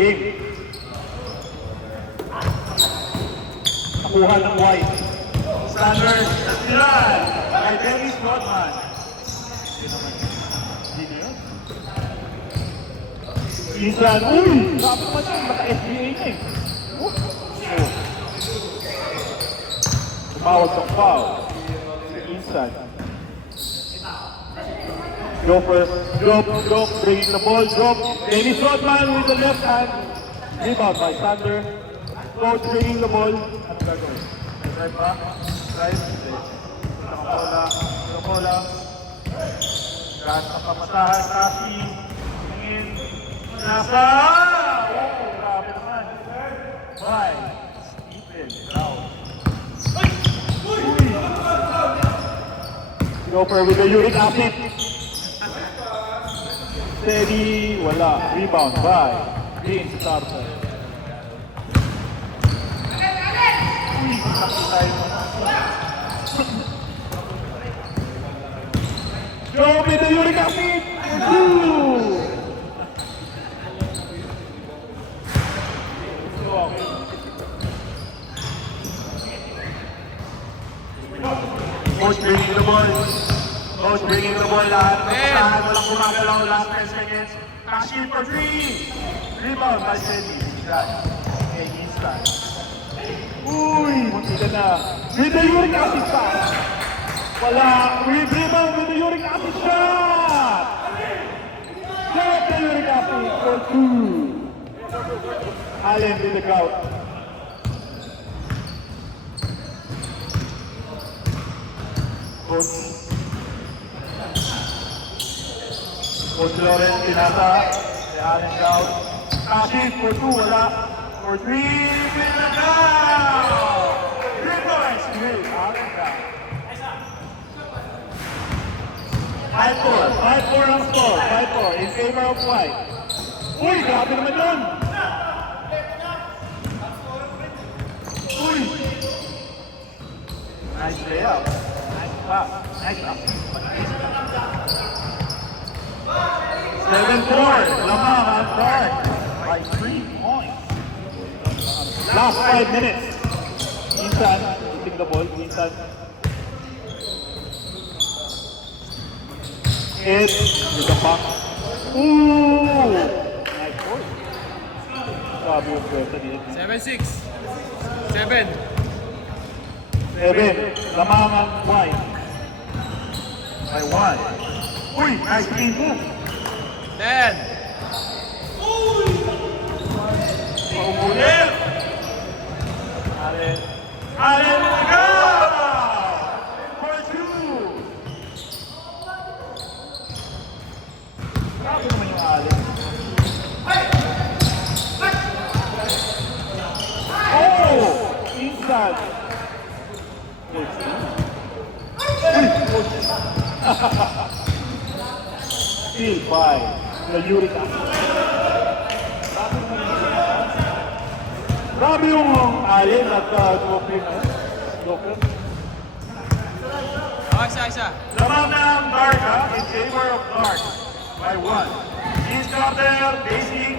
game. Nakuha ng white. Standard Nastilan by Dennis Rodman. Hindi na yun. Insan, uy! Grabe naman yun, naka-SBA na eh. Tumawag ng foul. Insan. Joker, drop, bringing the ball, drop. Dennis Rodman with the left hand. Rebound by Sander. Coach bringing the ball. Ano gagawin? Drive ba? Drive. Nakabola. Gas na pamatahan. Kasi. Tingin. Nasa! Oh, grabe naman. Bye. Stephen. Out. Joker with the uric acid. Steady, wala. Rebound by Vince Carter. Joe with the uric acid. Coach bringing the ball. Coach bringing the ball. Lahat. Walang gumagalaw. Last 10 seconds. Cashin for 3. Rebound by Steady. Okay, inside. Uy, munti ka na. With the uric acid pa. Wala. Rebound with the uric acid shot. Get the uric acid for 2. Allen with the crowd. Coach Lawrence Pinata. Si Allen Gao. Cashin for 2. Wala. For 3. Pinata! 3 points. Great. Allen Gao. 5-4. 5-4 ang score. 5-4 in favor of white. Uy, grabe naman yun. Uy! Nice layup. Nice pass. Nice up. 7-4. Lamang on guard by 3 points. Last 5 minutes. Insan, hitting the ball. Insan. Hit with the puck. Ooh! Nice ball. Grabe yung pwesta niya. 7-6. 7. 7. Lamang ang white. By 1. Uy! Nice clean move. 10. Paulit! Allen. Allen with the goal! For 2. Grabe naman yung Allen. Oh! Insan. Coach. Still by the uric acid. Grabe yung Allen at Joker na yun. Joker. Isa. Lamang ng Darka in favor of Dark by 1. He's got there, basic.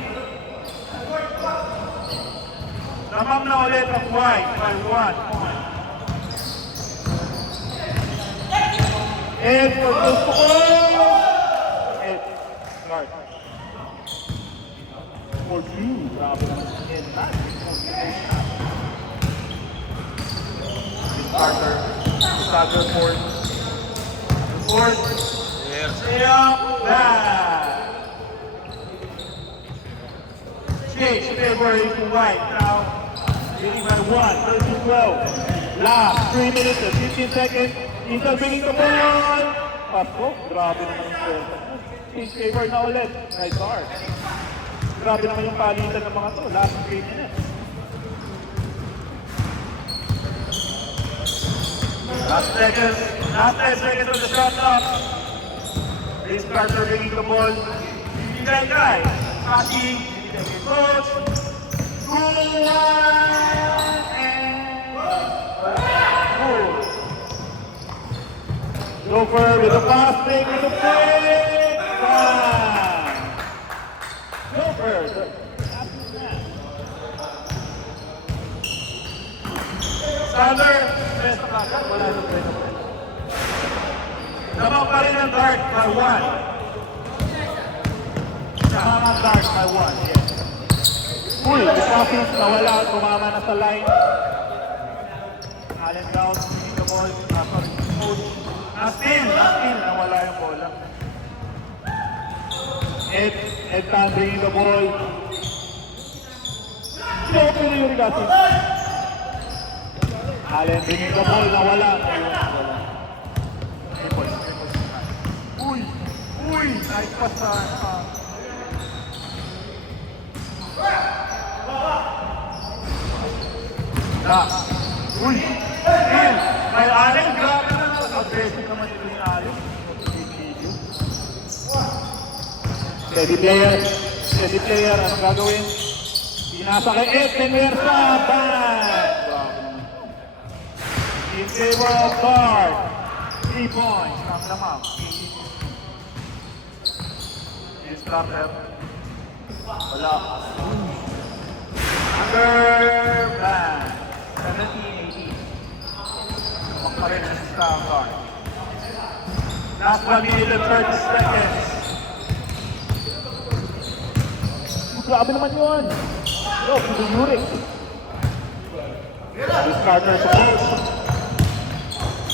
Lamang na ulit ang White by 1 point. And for the score! And start. For 2. Grabe naman. And that. Carter. Carter fourth. Fourth. Stay up back. Change February to White now. Leading by 1, 13-12. Last 3 minutes and 15 seconds. Insan bringing the ball. Pasko, grabe naman yung pwesta. Change favor na ulit. Nice start. Grabe naman yung palitan ng mga to. Last 3 minutes. Last 10 seconds of the shot clock. Chris Carter bringing the ball. Bibigay kay Kasi. Bibigay kay Coach. Good one and good. Joker with the pass, break with the break. Joker. Thunder, best na kagad, wala na pwede. Lamang pa rin ang Dark by 1. Lamang ang Dark by 1, yes. Uy, Hawkins nawala, tumama na sa line. Allen down, winning the ball, coach. Nastil, nawala yung bola. Ed Tan bringing the ball. Open yung Rigati. Allen bringing the ball, nawala. Uy, nice pass sa... Uy, Neil, may Allen, grabe na. Aggressive naman ito ni Allen. Steady player, anong gagawin? Pinasa kay Ed, Temersa, bang! In favor of Bard. 3 points, ang lamang. Yes, Tucker. Wala. Underband. 17-18. Makaparin ang Star. Last 1 minute and 30 seconds. Grabe naman yun. Yo, Pido Yurik. This Carter sa post.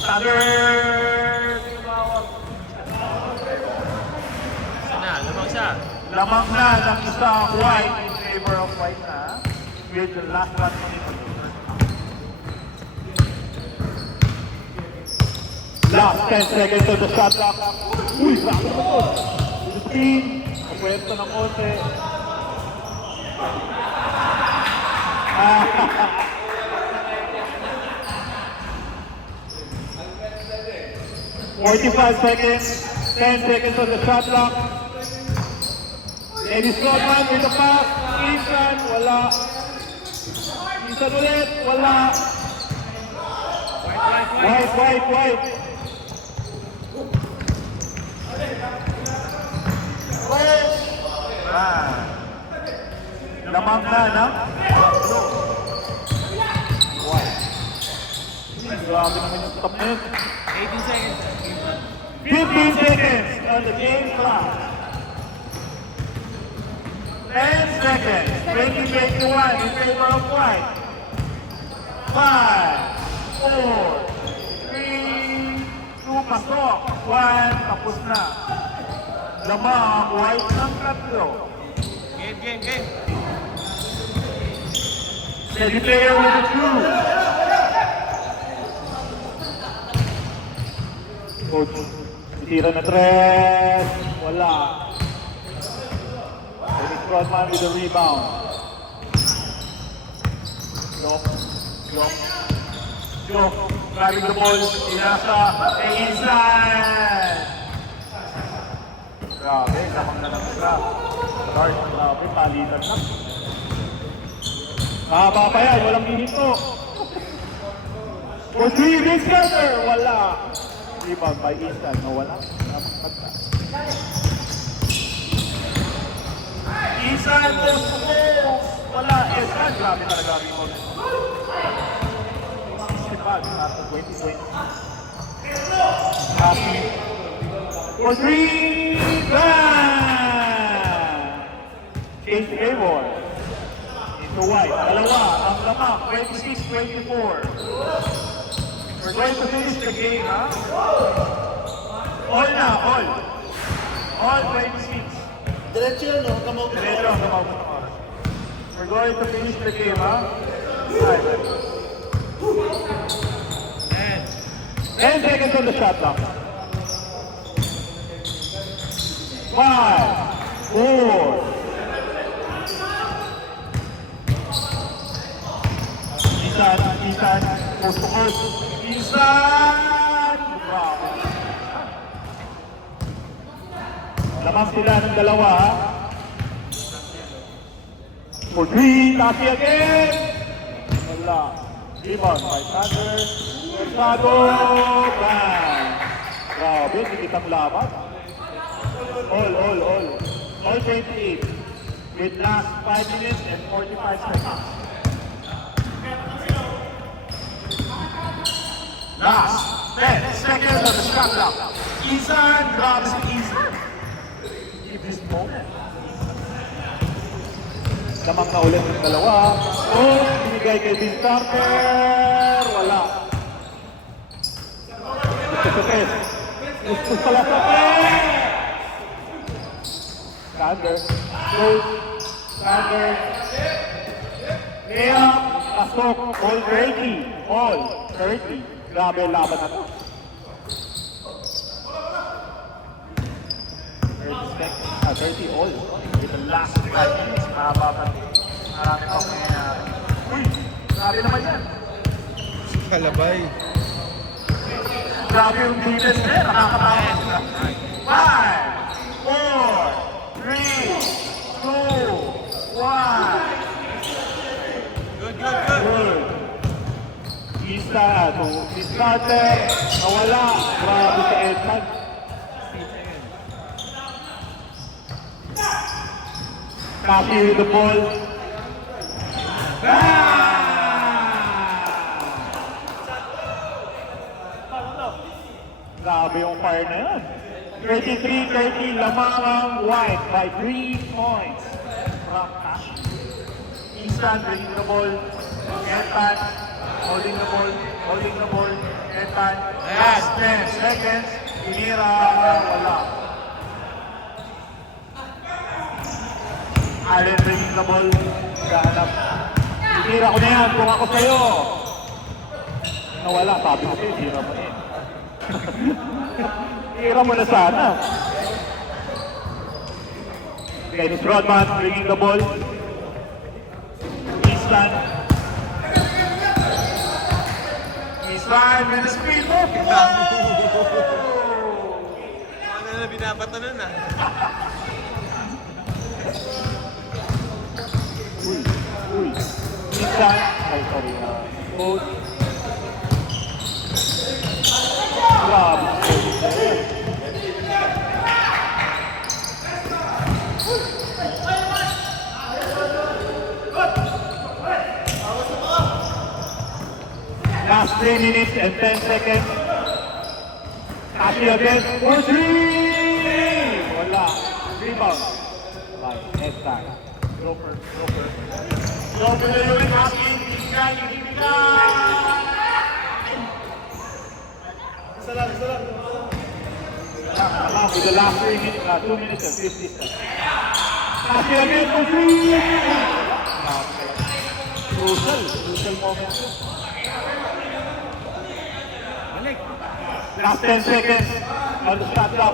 Thunder. Lamang siya. Lamang na ng isang white in favor of white na. With the last 1 minute. Last 10 seconds of the shot clock. Uy, grabe naman yun. 15. Pwesta ng konti. 45 seconds, 10 seconds on the shot clock. Eddie Scotland with the pass. Ethan, wala. Ethan ulit, wala. White. Lamang na ng Grabe naman yung top na yun. 18 seconds. 15 seconds on the game clock. 10 seconds. 20-21 in favor of white. 5, 4, 3, 2, pasok. 1, tapos na. Lamang white ng tatlo. Game. Steady player with the two. Coach, tira na tres. Wala. Dennis Rodman with the rebound. Joke. Grabbing the ball. Inasa. Inside. Grabe, lamang na ng isa. Grabe, palitan na. Mahaba pa yan, walang hihinto. For 3, Vince Carter, wala. Rebound by Ethan, wala. Inside post to post. Wala. Inside. Grabe talaga ang rebound. Sipag, nasa 20-20. Happy. For 3, bang! Change favor. Into white. Dalawa. Ang lamang. 26-24. We're going to finish the game, ha? All na, all. All 26. Diretso yun, no? Kamau Diretso ang kamawag ng oras. We're going to finish the game, ha? Alright. 10 seconds on the shot clock. 5, 4. Isan, post to post. Isan! Wow. Lamang sila ng dalawa. For 3, Taki again. Wala. Rebound by Thunder. Versado. Bang. Grabe, sikitang laban. All 28. With last 5 minutes and 45 seconds. Last 10 seconds of the shot clock. Isan grabs it easy. Give this moment. Lamang na ulit yung dalawa. Oh, binigay kay Vince Carter. Wala. Gusto sa test. Gusto pala sa test. Sander. Goes. Sander. Kaya, pasok. All 30. All 30. Grabe laban na to. 30 all. With the last 5 minutes, mahaba pa. Marami pa mangyayari. Uy, grabe naman yan. Kalabay. Grabe yung defense na yan. Nakakatawa sila. 5, 4, 3, 2, 1. Good, good, good. Good. Isa to Vince Carter. Nawala. Grabe si Edman. Copy with the ball. Grabe yung fire na yun. 33-30, lamang ang White by 3 points. From Cash. Instant, winning the ball. Etan, holding the ball. Holding the ball. Etan, last 10 seconds. Pinira, wala. Allen bringing the ball. Gahanap. Tira ko na yan kung ako sa'yo. Nawala, sabi ko sa'yo, tira mo na yan. Tira mo na sana. Dennis Rodman bringing the ball. Eastland. Islan with the speed move. Ano na binabato nun ah. Uy. Eastland. Ay, sorry. Coach. Grabe. Last 3 minutes and 10 seconds. Copy again for 3! Wala. Rebound. By Edson. Joker. Double na yung aking bigay. With the last 2 minutes and 50 seconds. Copy again for 3! Crucial moment. Last 10 seconds on the shot clock.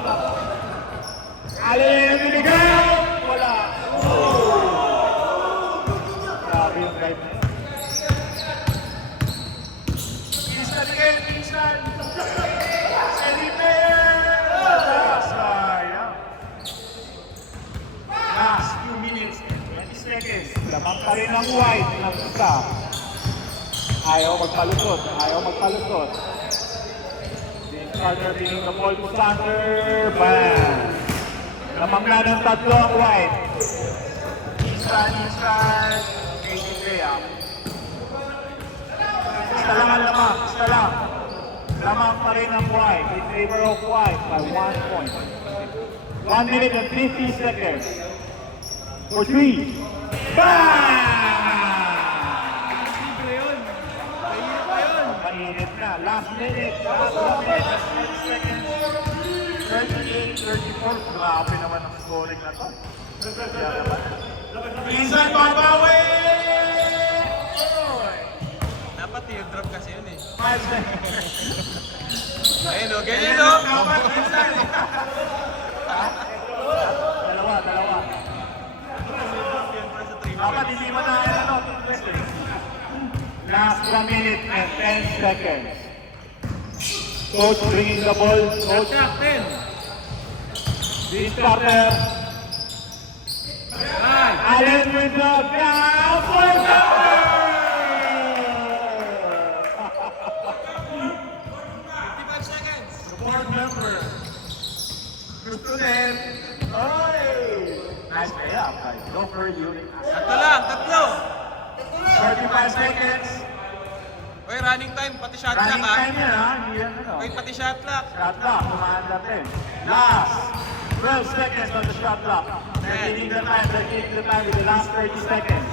Allen, binigay! Wala. Grabe yung drive na yun. Islan again, Islan. Felipe! Sayang. Last 2 minutes and 20 seconds. Lamang pa rin ang White ng isa. Ayaw magpalusot. James Carter bining the ball to Sander. Bam! Lamang na ng tatlo ang White. Islan. Isa lang ang lamang. Lamang pa rin ang White in favor of White by 1 point. 1 minute and 50 seconds. For 3. Bam! Mainit na. Last minute. Last 1 minute and 10 seconds. 38-34. Grabe naman ang scoring na to. Islan babawi! Dapat yung drop kasi yun eh. 5 seconds. Ayun o, ganyan o. Dalawa. Dapat hindi mo na ano. Last 1 minute and 10 seconds. Coach bringing the ball. Coach Vince Carter. Allen with the down for number. 55 seconds. Board member. Gusto din. Oy! Nice play up. Go for you. Tatlo lang, tatlo. 35 seconds. Uy, Oy, running time, pati shot clock Running ha. time yan ha, hindi yan ano. Oy, pati shot clock. Shot clock, kumahan natin. Last 12 seconds on the shot clock. They're taking the time, they're taking the time with the last 30 seconds.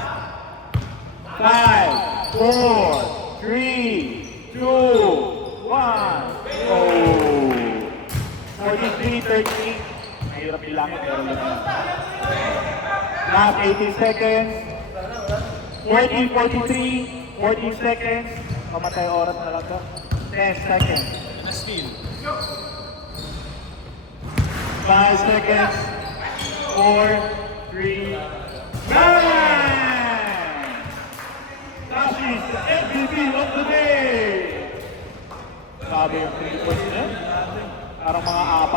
5, 4, 3, 2, 1. Oh! 43-30. Mahirap bilangin, pero lang yan. Last 18 seconds. 14-43. 14 seconds. Pamatay oras na lang to. 10 seconds. Na steal. 5 seconds. 4, 3, bang! That is the MVP of the day! Sabi yung 3 points niya. Parang mga 4